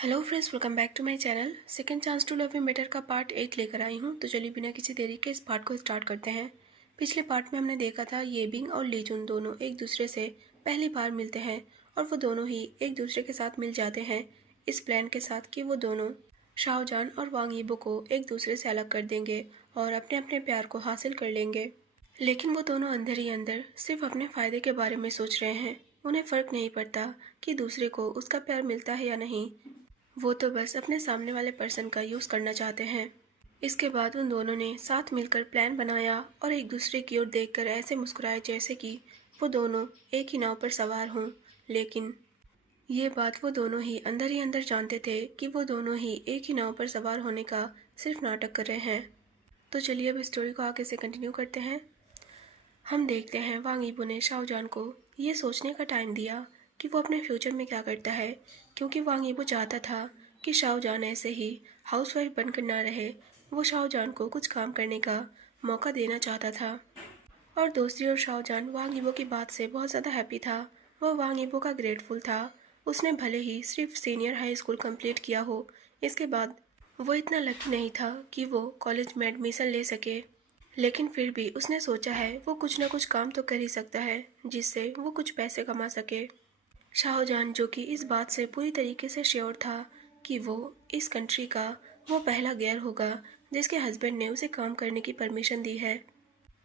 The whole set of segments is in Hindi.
Hello friends, welcome back to my channel. Second chance to love you better का पार्ट 8 लेकर आई हूँ। तो चलिए बिना किसी देरी के इस पार्ट को स्टार्ट करते हैं। पिछले पार्ट में हमने देखा था ये बिंग और लीजुन दोनों एक दूसरे से पहली बार मिलते हैं और वो दोनों ही एक दूसरे के साथ मिल जाते हैं इस प्लान के साथ कि वो दोनों शाओजान और वांग यीबो को एक दूसरे से अलग कर देंगे और अपने अपने प्यार को हासिल कर लेंगे। लेकिन वो दोनों अंदर ही अंदर सिर्फ अपने फायदे के बारे में सोच रहे हैं। उन्हें फर्क नहीं पड़ता कि दूसरे को उसका प्यार मिलता है या नहीं। वो तो बस अपने सामने वाले पर्सन का यूज़ करना चाहते हैं। इसके बाद उन दोनों ने साथ मिलकर प्लान बनाया और एक दूसरे की ओर देखकर ऐसे मुस्कुराए जैसे कि वो दोनों एक ही नाव पर सवार हों। लेकिन ये बात वो दोनों ही अंदर जानते थे कि वो दोनों ही एक ही नाव पर सवार होने का सिर्फ नाटक कर रहे हैं। तो चलिए अब स्टोरी को आगे से कंटिन्यू करते हैं। हम देखते हैं वांग यीबो ने शाओजान को ये सोचने का टाइम दिया कि वो अपने फ्यूचर में क्या करता है, क्योंकि वांग यीबो चाहता था कि शाओजान ऐसे ही हाउसवाइफ बनकर ना रहे। वो शाओजान को कुछ काम करने का मौका देना चाहता था। और दूसरी ओर शाओजान वांग यीबो की बात से बहुत ज़्यादा हैप्पी था। वह वांग यीबो का ग्रेटफुल था। उसने भले ही सिर्फ सीनियर हाई स्कूल कंप्लीट किया हो, इसके बाद वो इतना लकी नहीं था कि वो कॉलेज में एडमिशन ले सके। लेकिन फिर भी उसने सोचा है वो कुछ ना कुछ काम तो कर ही सकता है जिससे वो कुछ पैसे कमा सके। शाहजहां जो कि इस बात से पूरी तरीके से श्योर था कि वो इस कंट्री का वो पहला गेयर होगा जिसके हस्बैंड ने उसे काम करने की परमिशन दी है,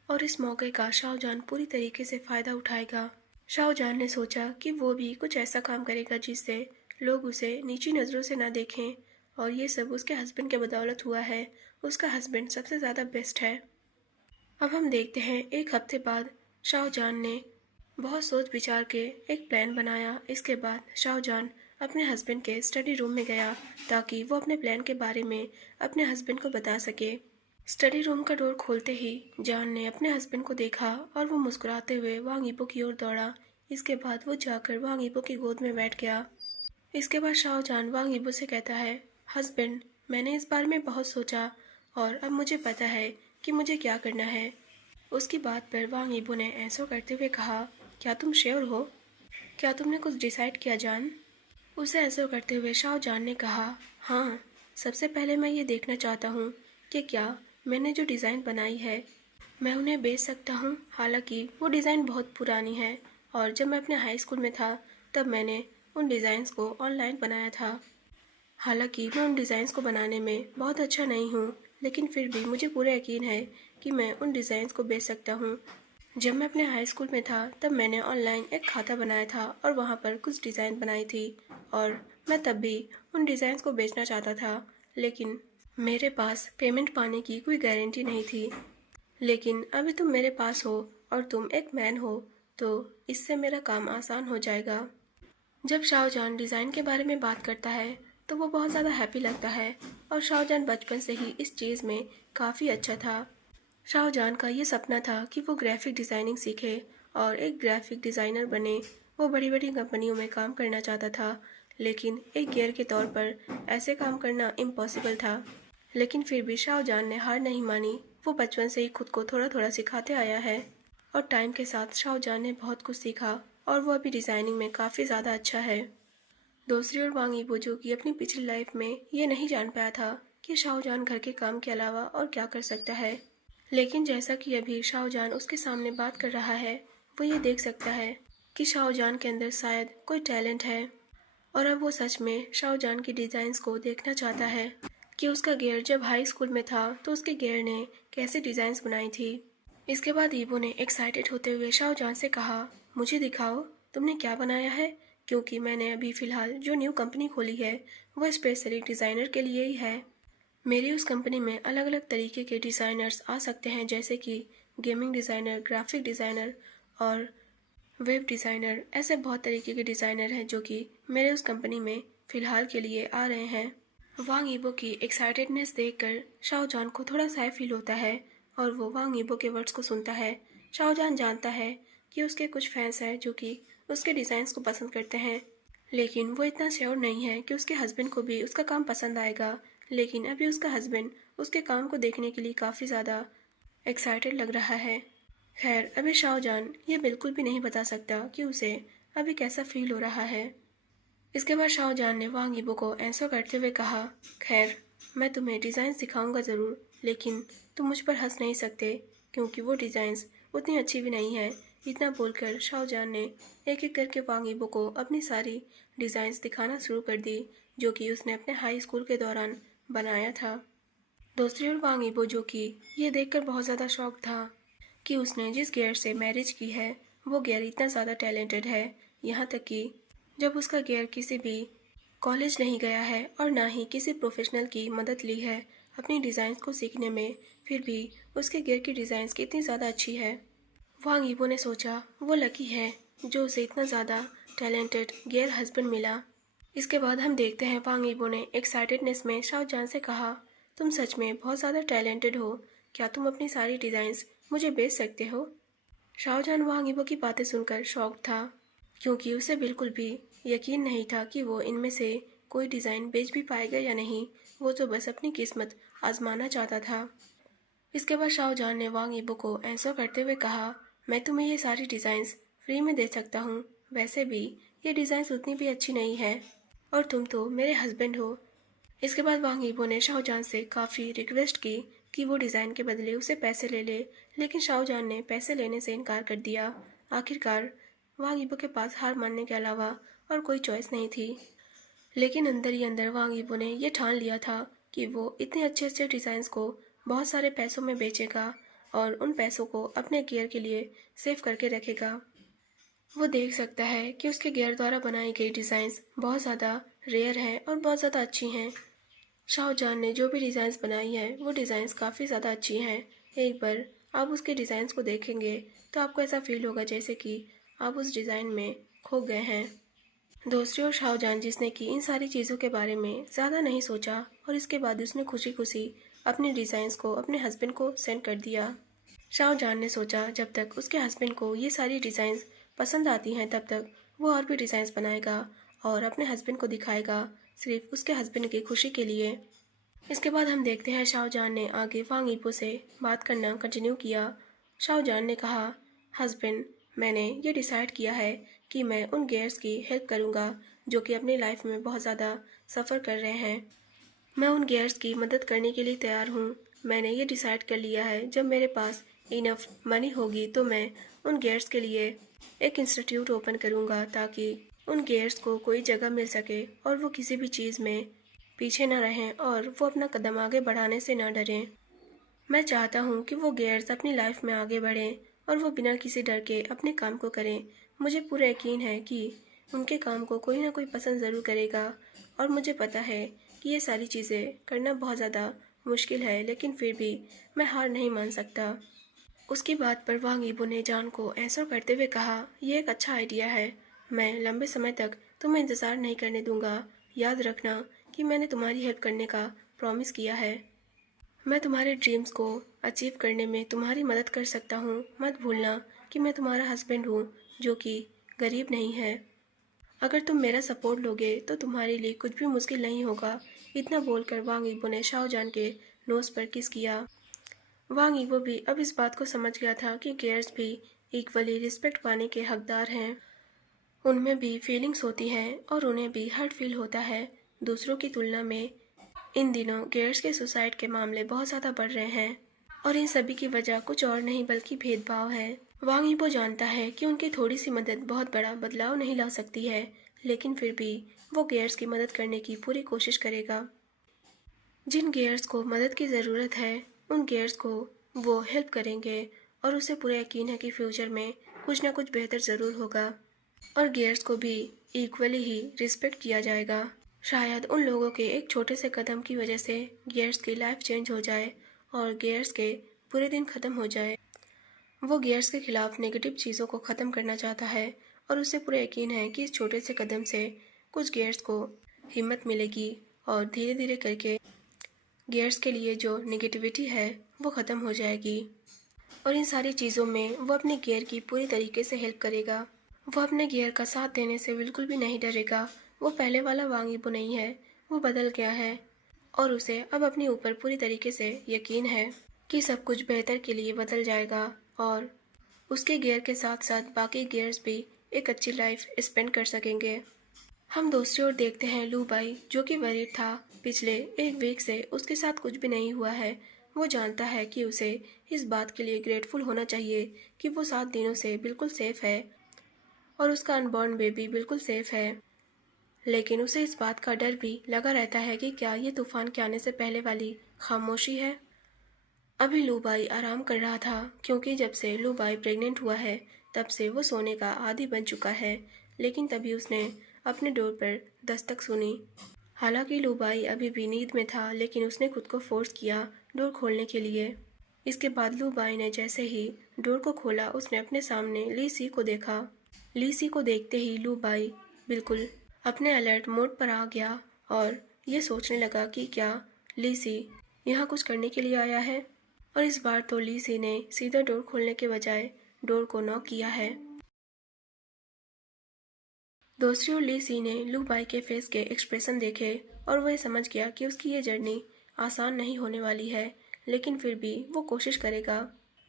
और इस मौके का शाहजहां पूरी तरीके से फ़ायदा उठाएगा। शाहजहां ने सोचा कि वो भी कुछ ऐसा काम करेगा जिससे लोग उसे नीची नज़रों से ना देखें, और ये सब उसके हस्बैंड के बदौलत हुआ है। उसका हस्बैंड सबसे ज़्यादा बेस्ट है। अब हम देखते हैं एक हफ्ते बाद शाहजहां ने बहुत सोच विचार के एक प्लान बनाया। इसके बाद शाहजहां अपने हस्बैंड के स्टडी रूम में गया ताकि वो अपने प्लान के बारे में अपने हस्बैंड को बता सके। स्टडी रूम का डोर खोलते ही जान ने अपने हस्बैंड को देखा और वो मुस्कुराते हुए वांग यीबो की ओर दौड़ा। इसके बाद वो जाकर वांग यीबो की गोद में बैठ गया। इसके बाद शाहजहां वांग यीबो से कहता है, हस्बैंड, मैंने इस बारे में बहुत सोचा और अब मुझे पता है कि मुझे क्या करना है। उसकी बात पर वांग यीबो ने ऐसा करते हुए कहा, क्या तुम श्योर हो? क्या तुमने कुछ डिसाइड किया जान? उसे ऐसा करते हुए शाहजहां ने कहा, हाँ, सबसे पहले मैं ये देखना चाहता हूँ कि क्या मैंने जो डिज़ाइन बनाई है मैं उन्हें बेच सकता हूँ। हालांकि वो डिज़ाइन बहुत पुरानी है और जब मैं अपने हाई स्कूल में था तब मैंने उन डिज़ाइंस को ऑनलाइन बनाया था। हालांकि मैं उन डिज़ाइंस को बनाने में बहुत अच्छा नहीं हूँ, लेकिन फिर भी मुझे पूरा यकीन है कि मैं उन डिज़ाइंस को बेच सकता हूँ। जब मैं अपने हाई स्कूल में था तब मैंने ऑनलाइन एक खाता बनाया था और वहाँ पर कुछ डिज़ाइन बनाई थी, और मैं तब भी उन डिज़ाइंस को बेचना चाहता था। लेकिन मेरे पास पेमेंट पाने की कोई गारंटी नहीं थी। लेकिन अभी तुम मेरे पास हो और तुम एक मैन हो, तो इससे मेरा काम आसान हो जाएगा। जब शाहजहां डिज़ाइन के बारे में बात करता है तो वो बहुत ज़्यादा हैप्पी लगता है, और शाहजहां बचपन से ही इस चीज़ में काफ़ी अच्छा था। शाहजहां का ये सपना था कि वो ग्राफिक डिज़ाइनिंग सीखे और एक ग्राफिक डिज़ाइनर बने। वो बड़ी बड़ी कंपनियों में काम करना चाहता था, लेकिन एक गियर के तौर पर ऐसे काम करना इम्पॉसिबल था। लेकिन फिर भी शाहजहां ने हार नहीं मानी। वो बचपन से ही खुद को थोड़ा थोड़ा सिखाते आया है, और टाइम के साथ शाहजहां ने बहुत कुछ सीखा और वो अभी डिज़ाइनिंग में काफ़ी ज़्यादा अच्छा है। दूसरी ओर वांग यीबो जो कि अपनी पिछली लाइफ में ये नहीं जान पाया था कि शाहजहां घर के काम के अलावा और क्या कर सकता है। लेकिन जैसा कि अभी शाहजहां उसके सामने बात कर रहा है, वो ये देख सकता है कि शाहजहां के अंदर शायद कोई टैलेंट है, और अब वो सच में शाहजहां की डिज़ाइंस को देखना चाहता है कि उसका गियर जब हाई स्कूल में था तो उसके गियर ने कैसे डिज़ाइंस बनाई थी। इसके बाद ईबो ने एक्साइटेड होते हुए शाहजहां से कहा, मुझे दिखाओ तुमने क्या बनाया है, क्योंकि मैंने अभी फ़िलहाल जो न्यू कंपनी खोली है वो स्पेशली डिज़ाइनर के लिए ही है। मेरी उस कंपनी में अलग अलग तरीके के डिज़ाइनर्स आ सकते हैं, जैसे कि गेमिंग डिज़ाइनर, ग्राफिक डिज़ाइनर और वेब डिज़ाइनर। ऐसे बहुत तरीके के डिज़ाइनर हैं जो कि मेरे उस कंपनी में फ़िलहाल के लिए आ रहे हैं। वांग यीबो की एक्साइटेडनेस देखकर शाहजहां को थोड़ा सा फील होता है, और वो वांग यीबो के वर्ड्स को सुनता है। शाहजहां जानता है कि उसके कुछ फैंस हैं जो कि उसके डिज़ाइंस को पसंद करते हैं, लेकिन वो इतना श्योर नहीं है कि उसके हस्बैंड को भी उसका काम पसंद आएगा। लेकिन अभी उसका हस्बैंड उसके काम को देखने के लिए काफ़ी ज़्यादा एक्साइटेड लग रहा है। खैर, अभी शाहजहां ये बिल्कुल भी नहीं बता सकता कि उसे अभी कैसा फील हो रहा है। इसके बाद शाहजहान ने वांग यीबो को आंसर करते हुए कहा, खैर, मैं तुम्हें डिज़ाइन सिखाऊंगा ज़रूर, लेकिन तुम मुझ पर हंस नहीं सकते क्योंकि वो डिज़ाइंस उतनी अच्छी भी नहीं है। इतना बोलकर शाहजहान ने एक एक करके वांग यीबो को अपनी सारी डिज़ाइंस दिखाना शुरू कर दी जो कि उसने अपने हाई स्कूल के दौरान बनाया था। दूसरी ओर वांग यीबो, जो कि ये देखकर बहुत ज़्यादा शॉक था कि उसने जिस गेयर से मैरिज की है वो गेयर इतना ज़्यादा टैलेंटेड है, यहाँ तक कि जब उसका गेयर किसी भी कॉलेज नहीं गया है और ना ही किसी प्रोफेशनल की मदद ली है अपनी डिज़ाइंस को सीखने में, फिर भी उसके गेयर की डिज़ाइंस कितनी ज़्यादा अच्छी है। वांग यीबो ने सोचा वो लकी है जो उसे इतना ज़्यादा टैलेंटेड गेयर हस्बैंड मिला। इसके बाद हम देखते हैं वांग यीबो ने एक्साइटेडनेस में शाहजहान से कहा, तुम सच में बहुत ज़्यादा टैलेंटेड हो, क्या तुम अपनी सारी डिज़ाइंस मुझे बेच सकते हो? शाहजहान वांग यीबो की बातें सुनकर शॉक था क्योंकि उसे बिल्कुल भी यकीन नहीं था कि वो इनमें से कोई डिज़ाइन बेच भी पाएगा या नहीं। वो तो बस अपनी किस्मत आजमाना चाहता था। इसके बाद शाहजहान ने वांग यीबो को आंसर करते हुए कहा, मैं तुम्हें ये सारी डिज़ाइंस फ्री में दे सकता हूँ। वैसे भी ये डिज़ाइंस उतनी भी अच्छी नहीं है और तुम तो मेरे हस्बैंड हो। इसके बाद वांग यीबो ने शाहजहान से काफ़ी रिक्वेस्ट की कि वो डिज़ाइन के बदले उसे पैसे ले ले, लेकिन शाहजहान ने पैसे लेने से इनकार कर दिया। आखिरकार वांग यीबो के पास हार मानने के अलावा और कोई चॉइस नहीं थी। लेकिन अंदर ही अंदर वांग यीबो ने यह ठान लिया था कि वो इतने अच्छे अच्छे डिज़ाइंस को बहुत सारे पैसों में बेचेगा और उन पैसों को अपने गियर के लिए सेव करके रखेगा। वो देख सकता है कि उसके गियर द्वारा बनाई गई डिज़ाइंस बहुत ज़्यादा रेयर हैं और बहुत ज़्यादा अच्छी हैं। शाहजहान ने जो भी डिज़ाइंस बनाई हैं वो डिज़ाइंस काफ़ी ज़्यादा अच्छी हैं। एक बार आप उसके डिज़ाइंस को देखेंगे तो आपको ऐसा फील होगा जैसे कि आप उस डिज़ाइन में खो गए हैं। दूसरी ओर शाहजहान, जिसने कि इन सारी चीज़ों के बारे में ज़्यादा नहीं सोचा और इसके बाद उसने खुशी खुशी अपने डिज़ाइंस को अपने हस्बैंड को सेंड कर दिया। शाहजहान ने सोचा जब तक उसके हस्बैंड को ये सारी डिज़ाइंस पसंद आती हैं तब तक वो और भी डिज़ाइंस बनाएगा और अपने हस्बैंड को दिखाएगा, सिर्फ उसके हस्बैंड की खुशी के लिए। इसके बाद हम देखते हैं शाहजहान ने आगे वांग यीबो से बात करना कंटिन्यू किया। शाहजहान ने कहा, हस्बैंड, मैंने ये डिसाइड किया है कि मैं उन गेयर्स की हेल्प करूँगा जो कि अपनी लाइफ में बहुत ज़्यादा सफ़र कर रहे हैं। मैं उन गेयर्स की मदद करने के लिए तैयार हूँ। मैंने ये डिसाइड कर लिया है जब मेरे पास इनफ मनी होगी तो मैं उन गेयर्स के लिए एक इंस्टीट्यूट ओपन करूँगा ताकि उन गेयर्स को कोई जगह मिल सके और वो किसी भी चीज़ में पीछे न रहें और वो अपना कदम आगे बढ़ाने से न डरें। मैं चाहता हूँ कि वो गेयर्स अपनी लाइफ में आगे बढ़ें और वो बिना किसी डर के अपने काम को करें। मुझे पूरा यकीन है कि उनके काम को कोई ना कोई पसंद ज़रूर करेगा और मुझे पता है कि ये सारी चीज़ें करना बहुत ज़्यादा मुश्किल है, लेकिन फिर भी मैं हार नहीं मान सकता। उसकी बात पर वांग यीबो ने जान को आंसर करते हुए कहा, यह एक अच्छा आइडिया है। मैं लंबे समय तक तुम्हें इंतज़ार नहीं करने दूंगा। याद रखना कि मैंने तुम्हारी हेल्प करने का प्रॉमिस किया है। मैं तुम्हारे ड्रीम्स को अचीव करने में तुम्हारी मदद कर सकता हूँ। मत भूलना कि मैं तुम्हारा हस्बैंड हूँ जो कि गरीब नहीं है। अगर तुम मेरा सपोर्ट लोगे तो तुम्हारे लिए कुछ भी मुश्किल नहीं होगा। इतना बोलकर वांग यीबो ने शाहजहान के नोज पर किस किया। वांग यीबो भी अब इस बात को समझ गया था कि गेयर्स भी इक्वली रिस्पेक्ट पाने के हकदार हैं। उनमें भी फीलिंग्स होती हैं और उन्हें भी हर्ट फील होता है। दूसरों की तुलना में इन दिनों गेयर्स के सुसाइड के मामले बहुत ज़्यादा बढ़ रहे हैं और इन सभी की वजह कुछ और नहीं बल्कि भेदभाव है। वांग यीबो जानता है कि उनकी थोड़ी सी मदद बहुत बड़ा बदलाव नहीं ला सकती है, लेकिन फिर भी वो गेयर्स की मदद करने की पूरी कोशिश करेगा। जिन गेयर्स को मदद की ज़रूरत है उन गेयर्स को वो हेल्प करेंगे और उसे पूरा यकीन है कि फ्यूचर में कुछ ना कुछ बेहतर ज़रूर होगा और गेयर्स को भी इक्वली ही रिस्पेक्ट किया जाएगा। शायद उन लोगों के एक छोटे से कदम की वजह से गेयर्स की लाइफ चेंज हो जाए और गेयर्स के पूरे दिन ख़त्म हो जाए। वो गेयर्स के खिलाफ नेगेटिव चीज़ों को ख़त्म करना चाहता है और उसे पूरा यकीन है कि इस छोटे से कदम से कुछ गेयर्स को हिम्मत मिलेगी और धीरे धीरे करके गेयर्स के लिए जो नेगेटिविटी है वो ख़त्म हो जाएगी और इन सारी चीज़ों में वो अपने गियर की पूरी तरीके से हेल्प करेगा। वो अपने गियर का साथ देने से बिल्कुल भी नहीं डरेगा। वो पहले वाला वांग यीबो नहीं है, वो बदल गया है और उसे अब अपने ऊपर पूरी तरीके से यकीन है कि सब कुछ बेहतर के लिए बदल जाएगा और उसके गियर के साथ साथ बाकी गियर्स भी एक अच्छी लाइफ स्पेंड कर सकेंगे। हम दूसरी ओर देखते हैं लू बाई, जो कि वरीड था। पिछले एक वीक से उसके साथ कुछ भी नहीं हुआ है। वो जानता है कि उसे इस बात के लिए ग्रेटफुल होना चाहिए कि वो 7 दिनों से बिल्कुल सेफ है और उसका अनबॉर्न बेबी बिल्कुल सेफ है। लेकिन उसे इस बात का डर भी लगा रहता है कि क्या ये तूफान के आने से पहले वाली खामोशी है। अभी लूबाई आराम कर रहा था, क्योंकि जब से लूबाई प्रेग्नेंट हुआ है तब से वो सोने का आदी बन चुका है। लेकिन तभी उसने अपने डोर पर दस्तक सुनी। हालांकि लूबाई अभी भी नींद में था, लेकिन उसने खुद को फोर्स किया डोर खोलने के लिए। इसके बाद लूबाई ने जैसे ही डोर को खोला, उसने अपने सामने ली सी को देखा। ली सी को देखते ही लूबाई बिल्कुल अपने अलर्ट मोड पर आ गया और ये सोचने लगा कि क्या ली सी यहाँ कुछ करने के लिए आया है। और इस बार तो ली सी ने सीधा डोर खोलने के बजाय डोर को नॉक किया है। दूसरी ओर ली सी ने लू बाई के फेस के एक्सप्रेशन देखे और वो ये समझ गया कि उसकी ये जर्नी आसान नहीं होने वाली है, लेकिन फिर भी वो कोशिश करेगा।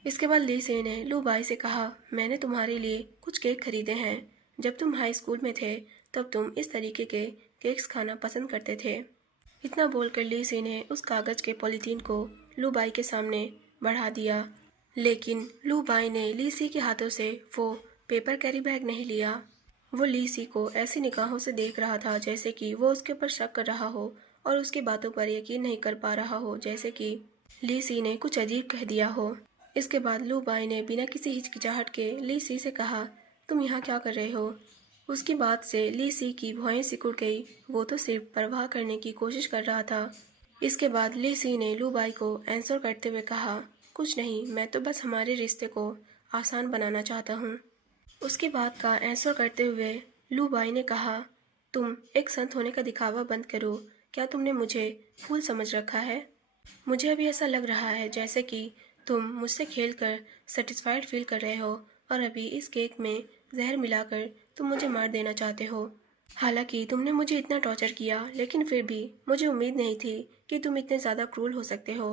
इसके बाद ली सी ने लू बाई से कहा, मैंने तुम्हारे लिए कुछ केक खरीदे हैं। जब तुम हाई स्कूल में थे तब तुम इस तरीके के केक्स खाना पसंद करते थे। इतना बोलकर ली सी ने उस कागज के पॉलीथीन को लू बाई के सामने बढ़ा दिया। लेकिन लू बाई ने ली सी के हाथों से वो पेपर कैरी बैग नहीं लिया। वो ली सी को ऐसी निगाहों से देख रहा था जैसे कि वो उसके ऊपर शक कर रहा हो और उसकी बातों पर यकीन नहीं कर पा रहा हो, जैसे कि ली सी ने कुछ अजीब कह दिया हो। इसके बाद लू बाई ने बिना किसी हिचकिचाहट के ली सी से कहा, तुम यहाँ क्या कर रहे हो। उसकी बात से ली सी की भौहें सिकुड़ गई। वो तो सिर्फ परवाह करने की कोशिश कर रहा था। इसके बाद ली सी ने लू बाई को आंसर करते हुए कहा, कुछ नहीं, मैं तो बस हमारे रिश्ते को आसान बनाना चाहता हूँ। उसकी बात का आंसर करते हुए लू बाई ने कहा, तुम एक संत होने का दिखावा बंद करो। क्या तुमने मुझे फूल समझ रखा है। मुझे अभी ऐसा लग रहा है जैसे कि तुम मुझसे खेल कर सेटिस्फाइड फील कर रहे हो और अभी इस केक में जहर मिलाकर तुम मुझे मार देना चाहते हो। हालांकि तुमने मुझे इतना टॉर्चर किया, लेकिन फिर भी मुझे उम्मीद नहीं थी कि तुम इतने ज़्यादा क्रूल हो सकते हो।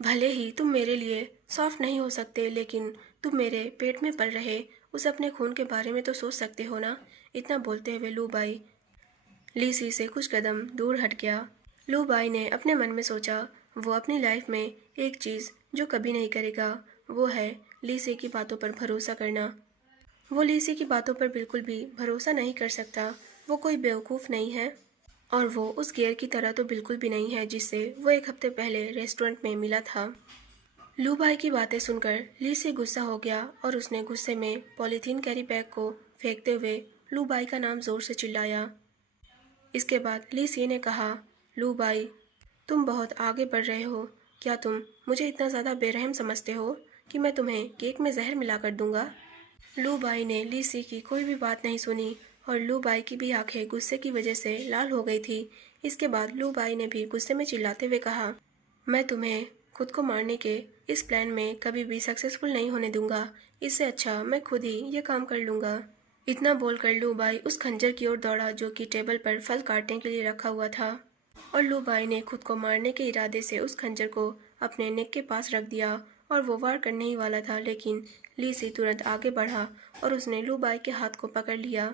भले ही तुम मेरे लिए सॉफ्ट नहीं हो सकते, लेकिन तुम मेरे पेट में पल रहे उस अपने खून के बारे में तो सोच सकते हो ना। इतना बोलते हुए लू बाई ली सी से कुछ कदम दूर हट गया। लू बाई ने अपने मन में सोचा, वो अपनी लाइफ में एक चीज़ जो कभी नहीं करेगा वो है ली सी की बातों पर भरोसा करना। वो ली सी की बातों पर बिल्कुल भी भरोसा नहीं कर सकता। वो कोई बेवकूफ़ नहीं है और वो उस गेयर की तरह तो बिल्कुल भी नहीं है जिससे वो एक हफ्ते पहले रेस्टोरेंट में मिला था। लू बाई की बातें सुनकर ली सी गुस्सा हो गया और उसने गुस्से में पॉलीथीन कैरी बैग को फेंकते हुए लू बाई का नाम जोर से चिल्लाया। इसके बाद ली सी ने कहा, लू बाई, तुम बहुत आगे बढ़ रहे हो। क्या तुम मुझे इतना ज़्यादा बेरहम समझते हो कि मैं तुम्हें केक में जहर मिलाकर दूंगा। लू बाई ने ली सी की कोई भी बात नहीं सुनी और लू बाई की भी आंखें गुस्से की वजह से लाल हो गई थी। इसके बाद लू बाई ने भी गुस्से में चिल्लाते हुए कहा, मैं तुम्हें खुद को मारने के इस प्लान में कभी भी सक्सेसफुल नहीं होने दूंगा। इससे अच्छा मैं खुद ही ये काम कर लूँगा। इतना बोलकर लू बाई उस खंजर की ओर दौड़ा जो कि टेबल पर फल काटने के लिए रखा हुआ था और लू बाई ने खुद को मारने के इरादे से उस खंजर को अपने नेक के पास रख दिया और वो वार करने ही वाला था, लेकिन ली सी तुरंत आगे बढ़ा और उसने लू बाई के हाथ को पकड़ लिया।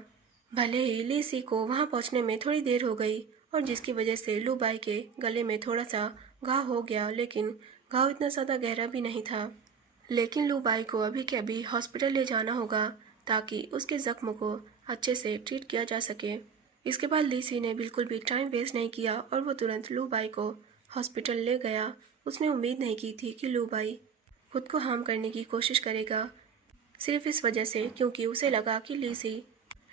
भले ही ली सी को वहां पहुंचने में थोड़ी देर हो गई और जिसकी वजह से लू बाई के गले में थोड़ा सा घाव हो गया, लेकिन घाव इतना ज़्यादा गहरा भी नहीं था। लेकिन लू बाई को अभी के अभी हॉस्पिटल ले जाना होगा ताकि उसके ज़ख्म को अच्छे से ट्रीट किया जा सके। इसके बाद ली सी ने बिल्कुल भी टाइम वेस्ट नहीं किया और वो तुरंत लू बाई को हॉस्पिटल ले गया। उसने उम्मीद नहीं की थी कि लू बाई खुद को हार्म करने की कोशिश करेगा, सिर्फ इस वजह से क्योंकि उसे लगा कि ली सी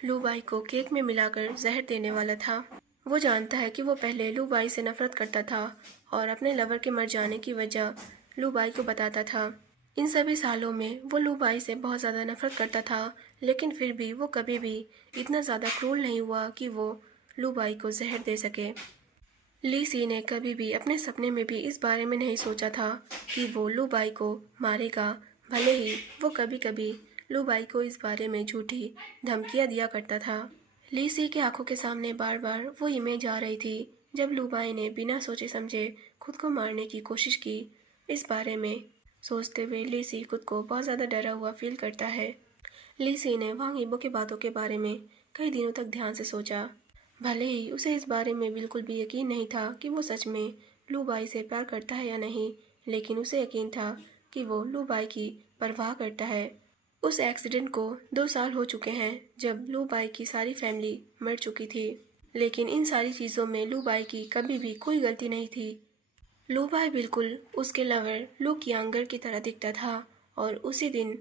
लू बाई को केक में मिलाकर जहर देने वाला था। वो जानता है कि वो पहले लू बाई से नफरत करता था और अपने लवर के मर जाने की वजह लू बाई को बताता था। इन सभी सालों में वो लू बाई से बहुत ज़्यादा नफरत करता था, लेकिन फिर भी वो कभी भी इतना ज़्यादा क्रूर नहीं हुआ कि वो लू बाई को जहर दे सके। ली सी ने कभी भी अपने सपने में भी इस बारे में नहीं सोचा था कि वो लू बाई को मारेगा। भले ही वो कभी कभी लू बाई को इस बारे में झूठी धमकियाँ दिया करता था। ली सी की आंखों के सामने बार बार वो इमेज आ रही थी जब लू बाई ने बिना सोचे समझे खुद को मारने की कोशिश की। इस बारे में सोचते हुए ली सी खुद को बहुत ज़्यादा डरा हुआ फील करता है। ली सी ने वांग यीबो की बातों के बारे में कई दिनों तक ध्यान से सोचा। भले ही उसे इस बारे में बिल्कुल भी यकीन नहीं था कि वो सच में लू बाई से प्यार करता है या नहीं, लेकिन उसे यकीन था कि वो लू बाई की परवाह करता है। उस एक्सीडेंट को 2 साल हो चुके हैं जब लू बाई की सारी फैमिली मर चुकी थी, लेकिन इन सारी चीज़ों में लू बाई की कभी भी कोई गलती नहीं थी। लू बाई बिल्कुल उसके लवर लू कियांगर की तरह दिखता था और उसी दिन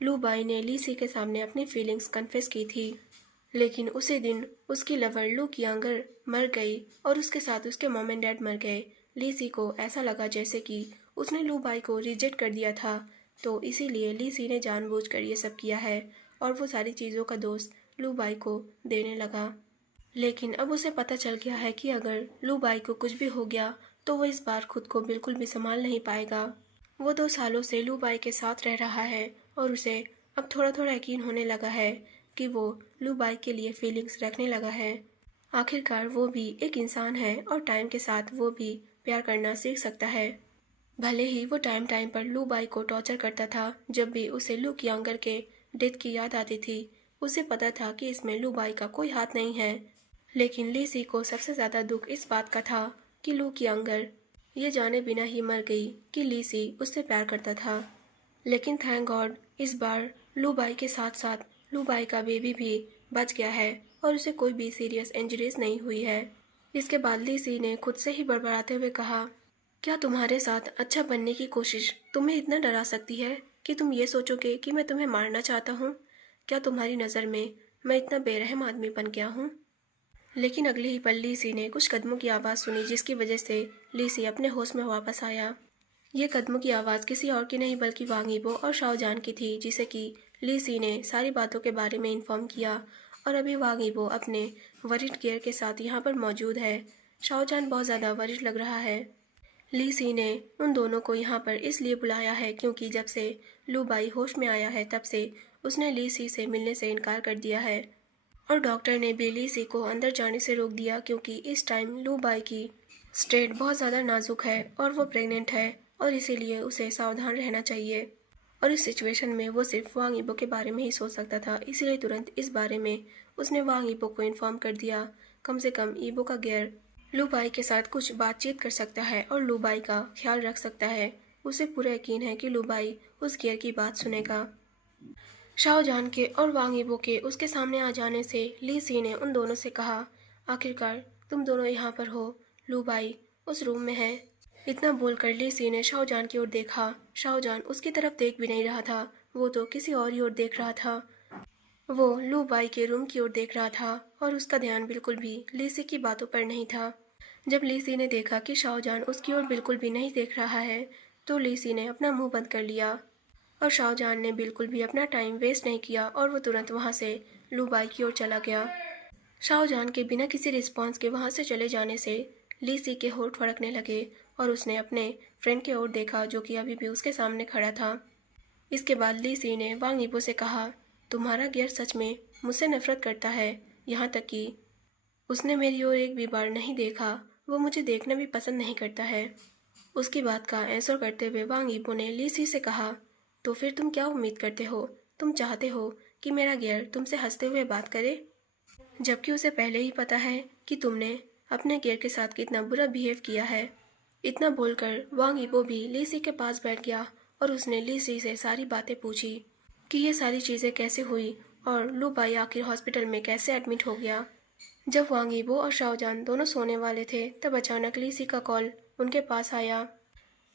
लू बाई ने लीसी के सामने अपनी फीलिंग्स कन्फेस की थी। लेकिन उसी दिन उसकी लवर लू कियांगर मर गई और उसके साथ उसके मॉम एंड डैड मर गए। लीसी को ऐसा लगा जैसे कि उसने लू बाई को रिजेक्ट कर दिया था, तो इसीलिए लीसी ने जानबूझकर ये सब किया है और वो सारी चीज़ों का दोष लू बाई को देने लगा। लेकिन अब उसे पता चल गया है कि अगर लू बाई को कुछ भी हो गया तो वो इस बार खुद को बिल्कुल भी संभाल नहीं पाएगा। वो 2 सालों से लू बाई के साथ रह रहा है और उसे अब थोड़ा थोड़ा यकीन होने लगा है कि वो लू बाई के लिए फीलिंग्स रखने लगा है। आखिरकार वो भी एक इंसान है और टाइम के साथ वो भी प्यार करना सीख सकता है। भले ही वो टाइम टाइम पर लू बाई को टॉर्चर करता था, जब भी उसे लू कियांगर के डेथ की याद आती थी उसे पता था कि इसमें लू बाई का कोई हाथ नहीं है। लेकिन लीसी को सबसे ज़्यादा दुख इस बात का था कि लू कियांगर ये जाने बिना ही मर गई कि लीसी उससे प्यार करता था। लेकिन थैंक गॉड इस बार लू बाई के साथ साथ लू बाई का बेबी भी बच गया है और उसे कोई भी सीरियस इंजरीज नहीं हुई है। इसके बाद लीसी ने खुद से ही बड़बड़ाते हुए कहा, क्या तुम्हारे साथ अच्छा बनने की कोशिश तुम्हें इतना डरा सकती है कि तुम ये सोचोगे कि मैं तुम्हें मारना चाहता हूँ? क्या तुम्हारी नज़र में मैं इतना बेरहम आदमी बन गया हूँ? लेकिन अगले ही पल लीसी ने कुछ कदमों की आवाज़ सुनी जिसकी वजह से लीसी अपने होश में वापस आया। ये कदमों की आवाज़ किसी और की नहीं बल्कि वांग यीबो और शाओजान की थी, जिसे कि लीसी ने सारी बातों के बारे में इन्फॉर्म किया और अभी वांग यीबो अपने वरिड गियर के साथ यहाँ पर मौजूद है। शाओजान बहुत ज़्यादा वरिड लग रहा है। लीसी ने उन दोनों को यहाँ पर इसलिए बुलाया है क्योंकि जब से लू बाई होश में आया है तब से उसने लीसी से मिलने से इनकार कर दिया है और डॉक्टर ने भी लीसी को अंदर जाने से रोक दिया क्योंकि इस टाइम लू बाई की स्टेट बहुत ज़्यादा नाजुक है और वो प्रेग्नेंट है और इसीलिए उसे सावधान रहना चाहिए। और इस सिचुएशन में वो सिर्फ वांग यीबो के बारे में ही सोच सकता था, इसीलिए तुरंत इस बारे में उसने वांग यीबो को इन्फॉर्म कर दिया। कम से कम यीबो का गियर लू बाई के साथ कुछ बातचीत कर सकता है और लू बाई का ख्याल रख सकता है। उसे पूरा यकीन है कि लू बाई उस गियर की बात सुनेगा। शाओजान के और वांग यीबो के उसके सामने आ जाने से लीसी ने उन दोनों से कहा, आखिरकार तुम दोनों यहाँ पर हो, लू बाई उस रूम में है। इतना बोलकर लीसी ने शाओजान की ओर देखा। शाओजान उसकी तरफ देख भी नहीं रहा था, वो तो किसी और ही ओर देख रहा था। वो लू बाई के रूम की ओर देख रहा था और उसका ध्यान बिल्कुल भी लीसी की बातों पर नहीं था। जब लीसी ने देखा कि शाओजान उसकी ओर बिल्कुल भी नहीं देख रहा है तो लीसी ने अपना मुंह बंद कर लिया और शाओजान ने बिल्कुल भी अपना टाइम वेस्ट नहीं किया और वो तुरंत वहाँ से लू बाई की ओर चला गया। शाओजान के बिना किसी रिस्पॉन्स के वहाँ से चले जाने से लीसी के होंठ फड़कने लगे और उसने अपने फ्रेंड की ओर देखा जो कि अभी भी उसके सामने खड़ा था। इसके बाद लीसी ने वांग यीबो से कहा, तुम्हारा गियर सच में मुझसे नफरत करता है, यहाँ तक कि उसने मेरी ओर एक भी बार नहीं देखा, वो मुझे देखना भी पसंद नहीं करता है। उसकी बात का आंसर करते हुए वांग यीबो ने लीसी से कहा, तो फिर तुम क्या उम्मीद करते हो? तुम चाहते हो कि मेरा गियर तुमसे हंसते हुए बात करे, जबकि उसे पहले ही पता है कि तुमने अपने गियर के साथ कितना बुरा बिहेव किया है। इतना बोलकर वांग यीबो भी लीसी के पास बैठ गया और उसने लीसी से सारी बातें पूछी कि ये सारी चीज़ें कैसे हुई और लू बाई आखिर हॉस्पिटल में कैसे एडमिट हो गया। जब वांग यीबो और शाओजान दोनों सोने वाले थे तब अचानक लीसी का कॉल उनके पास आया।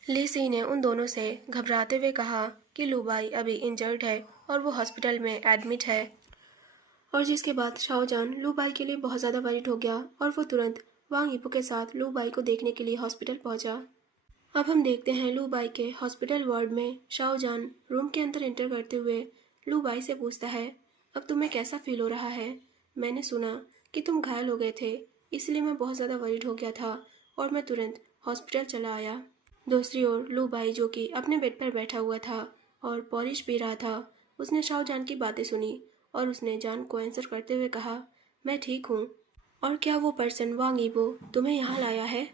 लीसी ने उन दोनों से घबराते हुए कहा कि लू बाई अभी इंजर्ड है और वो हॉस्पिटल में एडमिट है। और जिसके बाद शाओजान लू बाई के लिए बहुत ज़्यादा वरीड हो गया और वो तुरंत वांग यीबो के साथ लू बाई को देखने के लिए हॉस्पिटल पहुंचा। अब हम देखते हैं लू बाई के हॉस्पिटल वार्ड में शाओजान रूम के अंदर एंटर करते हुए लू बाई से पूछता है, अब तुम्हें कैसा फील हो रहा है? मैंने सुना कि तुम घायल हो गए थे, इसलिए मैं बहुत ज़्यादा वरीड हो गया था और मैं तुरंत हॉस्पिटल चला आया। दूसरी ओर लू बाई जो कि अपने बेड पर बैठा हुआ था और पॉलिश पी रहा था, उसने शाओजान की बातें सुनी और उसने जान को आंसर करते हुए कहा, मैं ठीक हूँ। और क्या वो पर्सन वांग यीबो तुम्हें यहाँ लाया है?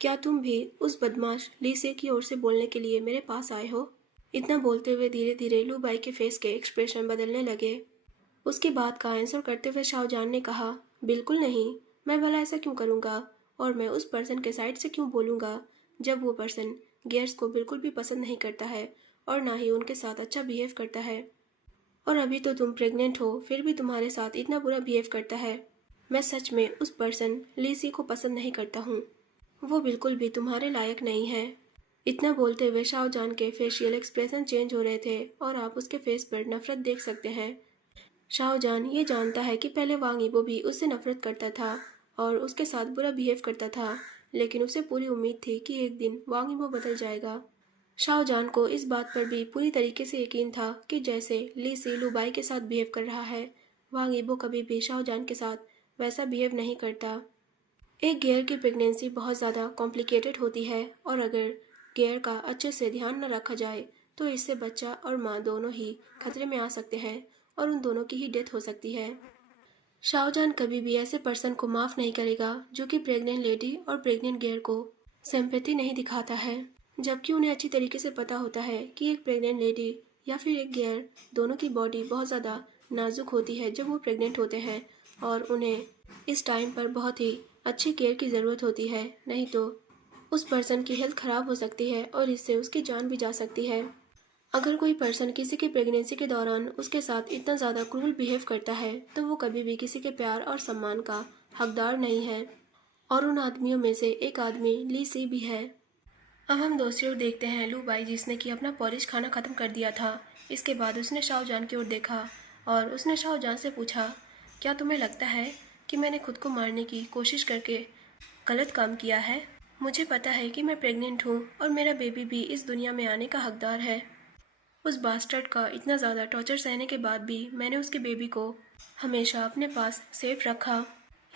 क्या तुम भी उस बदमाश लीसे की ओर से बोलने के लिए मेरे पास आए हो? इतना बोलते हुए धीरे धीरे लू बाई के फेस के एक्सप्रेशन बदलने लगे। उसकी बात का आंसर करते हुए शाओजान ने कहा, बिल्कुल नहीं, मैं भला ऐसा क्यों करूँगा और मैं उस पर्सन के साइड से क्यों बोलूँगा जब वो पर्सन गेयर्स को बिल्कुल भी पसंद नहीं करता है और ना ही उनके साथ अच्छा बिहेव करता है। और अभी तो तुम प्रेग्नेंट हो फिर भी तुम्हारे साथ इतना बुरा बिहेव करता है। मैं सच में उस पर्सन लीसी को पसंद नहीं करता हूँ। वो बिल्कुल भी तुम्हारे लायक नहीं है। इतना बोलते हुए शाहजहान के फेशियल एक्सप्रेशन चेंज हो रहे थे और आप उसके फेस पर नफरत देख सकते हैं। शाहजहान ये जानता है कि पहले वांग यीबो भी उससे नफरत करता था और उसके साथ बुरा बिहेव करता था, लेकिन उसे पूरी उम्मीद थी कि एक दिन वांग यीबो बदल जाएगा। शाहजहान को इस बात पर भी पूरी तरीके से यकीन था कि जैसे ली सी लुबाई के साथ बिहेव कर रहा है, वांग यीबो कभी भी शाहजहान के साथ वैसा बिहेव नहीं करता। एक गेयर की प्रेगनेंसी बहुत ज़्यादा कॉम्प्लिकेटेड होती है और अगर गेयर का अच्छे से ध्यान न रखा जाए तो इससे बच्चा और माँ दोनों ही खतरे में आ सकते हैं और उन दोनों की ही डेथ हो सकती है। शाहजहान कभी भी ऐसे पर्सन को माफ़ नहीं करेगा जो कि प्रेग्नेंट लेडी और प्रेग्नेंट गेयर को सिंपैथी नहीं दिखाता है, जबकि उन्हें अच्छी तरीके से पता होता है कि एक प्रेग्नेंट लेडी या फिर एक गेयर दोनों की बॉडी बहुत ज़्यादा नाजुक होती है जब वो प्रेग्नेंट होते हैं और उन्हें इस टाइम पर बहुत ही अच्छी केयर की ज़रूरत होती है, नहीं तो उस पर्सन की हेल्थ ख़राब हो सकती है और इससे उसकी जान भी जा सकती है। अगर कोई पर्सन किसी की प्रेगनेंसी के दौरान उसके साथ इतना ज़्यादा क्रूल बिहेव करता है तो वो कभी भी किसी के प्यार और सम्मान का हकदार नहीं है और उन आदमियों में से एक आदमी ली सी भी है। अब हम दूसरी ओर देखते हैं लू बाई जिसने कि अपना पॉलिश खाना ख़त्म कर दिया था। इसके बाद उसने शाहजहान की ओर देखा और उसने शाहजहान से पूछा, क्या तुम्हें लगता है कि मैंने खुद को मारने की कोशिश करके गलत काम किया है? मुझे पता है कि मैं प्रेग्नेंट हूँ और मेरा बेबी भी इस दुनिया में आने का हकदार है। उस बास्टर्ड का इतना ज़्यादा टॉर्चर सहने के बाद भी मैंने उसके बेबी को हमेशा अपने पास सेफ रखा।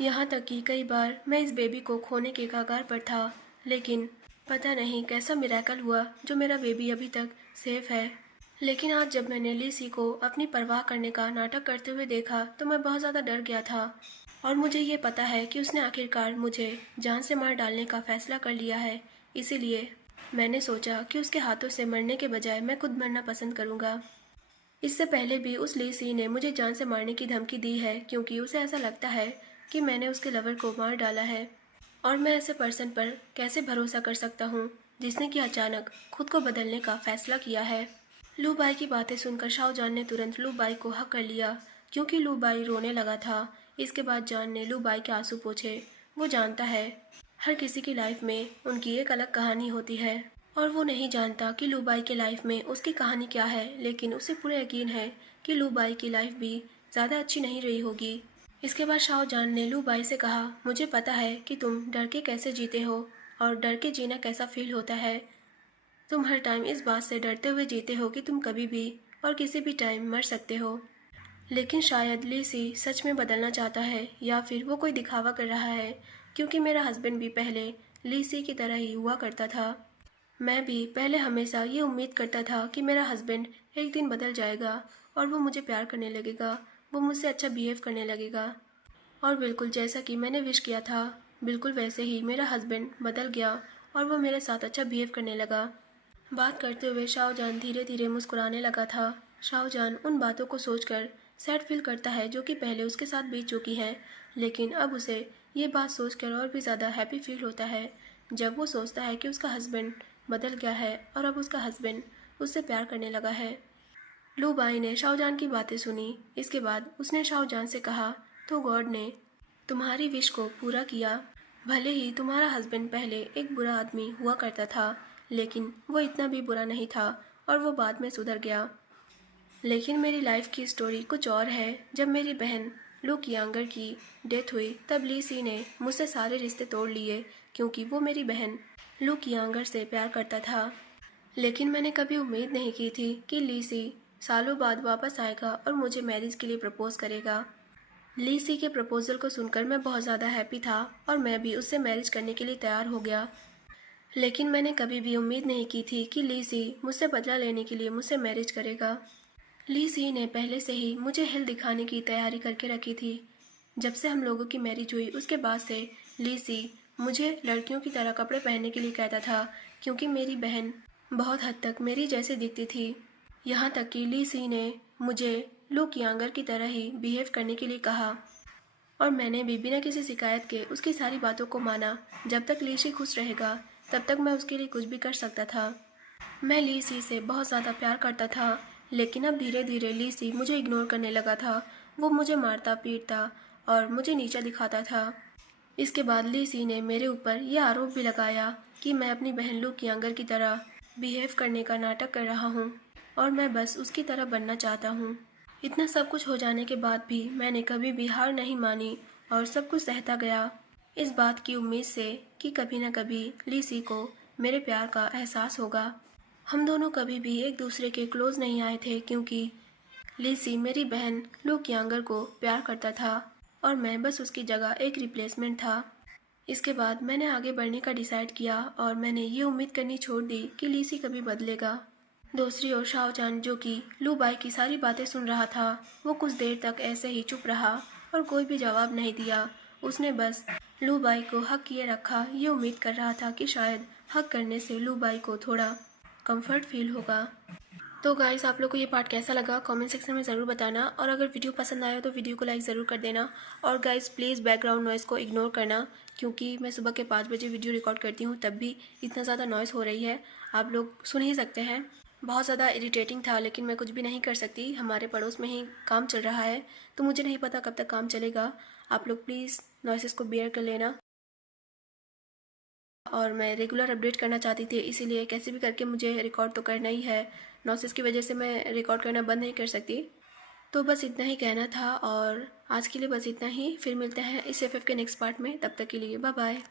यहाँ तक कि कई बार मैं इस बेबी को खोने के कगार पर था, लेकिन पता नहीं कैसा मिरेकल हुआ जो मेरा बेबी अभी तक सेफ है। लेकिन आज जब मैंने लीसी को अपनी परवाह करने का नाटक करते हुए देखा तो मैं बहुत ज़्यादा डर गया था और मुझे ये पता है कि उसने आखिरकार मुझे जान से मार डालने का फैसला कर लिया है। इसीलिए मैंने सोचा कि उसके हाथों से मरने के बजाय मैं खुद मरना पसंद करूँगा। इससे पहले भी उस लीसी ने मुझे जान से मारने की धमकी दी है क्योंकि उसे ऐसा लगता है कि मैंने उसके लवर को मार डाला है और मैं ऐसे पर्सन पर कैसे भरोसा कर सकता हूँ जिसने कि अचानक खुद को बदलने का फैसला किया है। लू बाई की बातें सुनकर शाहजहान ने तुरंत लू बाई को हक कर लिया क्योंकि लू बाई रोने लगा था। इसके बाद जान ने लू बाई के आंसू पोंछे। वो जानता है हर किसी की लाइफ में उनकी एक अलग कहानी होती है और वो नहीं जानता कि लू बाई के लाइफ में उसकी कहानी क्या है, लेकिन उसे पूरा यकीन है कि लू बाई की लाइफ भी ज़्यादा अच्छी नहीं रही होगी। इसके बाद शाहजहान ने लू बाई से कहा, मुझे पता है कि तुम डर के कैसे जीते हो और डर के जीना कैसा फील होता है। तुम हर टाइम इस बात से डरते हुए जीते हो कि तुम कभी भी और किसी भी टाइम मर सकते हो। लेकिन शायद लीसी सच में बदलना चाहता है या फिर वो कोई दिखावा कर रहा है, क्योंकि मेरा हस्बैंड भी पहले लीसी की तरह ही हुआ करता था। मैं भी पहले हमेशा ये उम्मीद करता था कि मेरा हस्बैंड एक दिन बदल जाएगा और वो मुझे प्यार करने लगेगा, वो मुझसे अच्छा बिहेव करने लगेगा। और बिल्कुल जैसा कि मैंने विश किया था, बिल्कुल वैसे ही मेरा हस्बैंड बदल गया और वो मेरे साथ अच्छा बिहेव करने लगा। बात करते हुए शाहजहान धीरे धीरे मुस्कुराने लगा था। शाहजहान उन बातों को सोचकर सैड फील करता है जो कि पहले उसके साथ बीत चुकी हैं, लेकिन अब उसे ये बात सोचकर और भी ज़्यादा हैप्पी फील होता है जब वो सोचता है कि उसका हस्बैंड बदल गया है और अब उसका हस्बैंड उससे प्यार करने लगा है। लू बाई ने शाहजहान की बातें सुनी। इसके बाद उसने शाहजहान से कहा, तो गॉड ने तुम्हारी विश को पूरा किया। भले ही तुम्हारा हस्बैंड पहले एक बुरा आदमी हुआ करता था, लेकिन वो इतना भी बुरा नहीं था और वो बाद में सुधर गया। लेकिन मेरी लाइफ की स्टोरी कुछ और है। जब मेरी बहन लू कियांगर की डेथ हुई तब ली सी ने मुझसे सारे रिश्ते तोड़ लिए क्योंकि वो मेरी बहन लू कियांगर से प्यार करता था। लेकिन मैंने कभी उम्मीद नहीं की थी कि ली सी सालों बाद वापस आएगा और मुझे मैरिज के लिए प्रपोज करेगा। ली सी के प्रपोजल को सुनकर मैं बहुत ज़्यादा हैप्पी था और मैं भी उससे मैरिज करने के लिए तैयार हो गया। लेकिन मैंने कभी भी उम्मीद नहीं की थी कि ली सी मुझसे बदला लेने के लिए मुझसे मैरिज करेगा। ली सी ने पहले से ही मुझे हिल दिखाने की तैयारी करके रखी थी। जब से हम लोगों की मैरिज हुई उसके बाद से ली सी मुझे लड़कियों की तरह कपड़े पहनने के लिए कहता था क्योंकि मेरी बहन बहुत हद तक मेरी जैसे दिखती थी। यहाँ तक कि ली सी ने मुझे लू कियांगर की तरह ही बिहेव करने के लिए कहा। और मैंने भी बिना किसी शिकायत के उसकी सारी बातों को माना। जब तक लीसी खुश रहेगा तब तक मैं उसके लिए कुछ भी कर सकता था। मैं लीसी से बहुत ज़्यादा प्यार करता था, लेकिन अब धीरे धीरे लीसी मुझे इग्नोर करने लगा था। वो मुझे मारता पीटता और मुझे नीचा दिखाता था। इसके बाद लीसी ने मेरे ऊपर यह आरोप भी लगाया कि मैं अपनी बहन लू कियांगर की तरह बिहेव करने का नाटक कर रहा हूँ और मैं बस उसकी तरह बनना चाहता हूँ। इतना सब कुछ हो जाने के बाद भी मैंने कभी भी हार नहीं मानी और सब कुछ सहता गया, इस बात की उम्मीद से कि कभी न कभी लीसी को मेरे प्यार का एहसास होगा। हम दोनों कभी भी एक दूसरे के क्लोज नहीं आए थे क्योंकि लीसी मेरी बहन लू कियांगर को प्यार करता था और मैं बस उसकी जगह एक रिप्लेसमेंट था। इसके बाद मैंने आगे बढ़ने का डिसाइड किया और मैंने ये उम्मीद करनी छोड़ दी कि लीसी कभी बदलेगा। दूसरी ओर शाओचान, जो कि लू बाई की सारी बातें सुन रहा था, वो कुछ देर तक ऐसे ही चुप रहा और कोई भी जवाब नहीं दिया। उसने बस लू बाई को हक किए रखा, ये उम्मीद कर रहा था कि शायद हक करने से लू बाई को थोड़ा कंफर्ट फील होगा। तो गाइस, आप लोग को ये पार्ट कैसा लगा कमेंट सेक्शन में ज़रूर बताना, और अगर वीडियो पसंद आया तो वीडियो को लाइक ज़रूर कर देना। और गाइस प्लीज़ बैकग्राउंड नॉइज़ को इग्नोर करना, क्योंकि मैं सुबह के 5 बजे वीडियो रिकॉर्ड करती हूँ तब भी इतना ज़्यादा नॉइज़ हो रही है, आप लोग सुन ही सकते हैं। बहुत ज़्यादा इरिटेटिंग था, लेकिन मैं कुछ भी नहीं कर सकती, हमारे पड़ोस में ही काम चल रहा है तो मुझे नहीं पता कब तक काम चलेगा। आप लोग प्लीज़ नॉइसेस को बेयर कर लेना। और मैं रेगुलर अपडेट करना चाहती थी, इसीलिए कैसे भी करके मुझे रिकॉर्ड तो करना ही है। नॉइसेस की वजह से मैं रिकॉर्ड करना बंद नहीं कर सकती। तो बस इतना ही कहना था और आज के लिए बस इतना ही। फिर मिलते हैं इस एफएफ के नेक्स्ट पार्ट में, तब तक के लिए बाय बाय।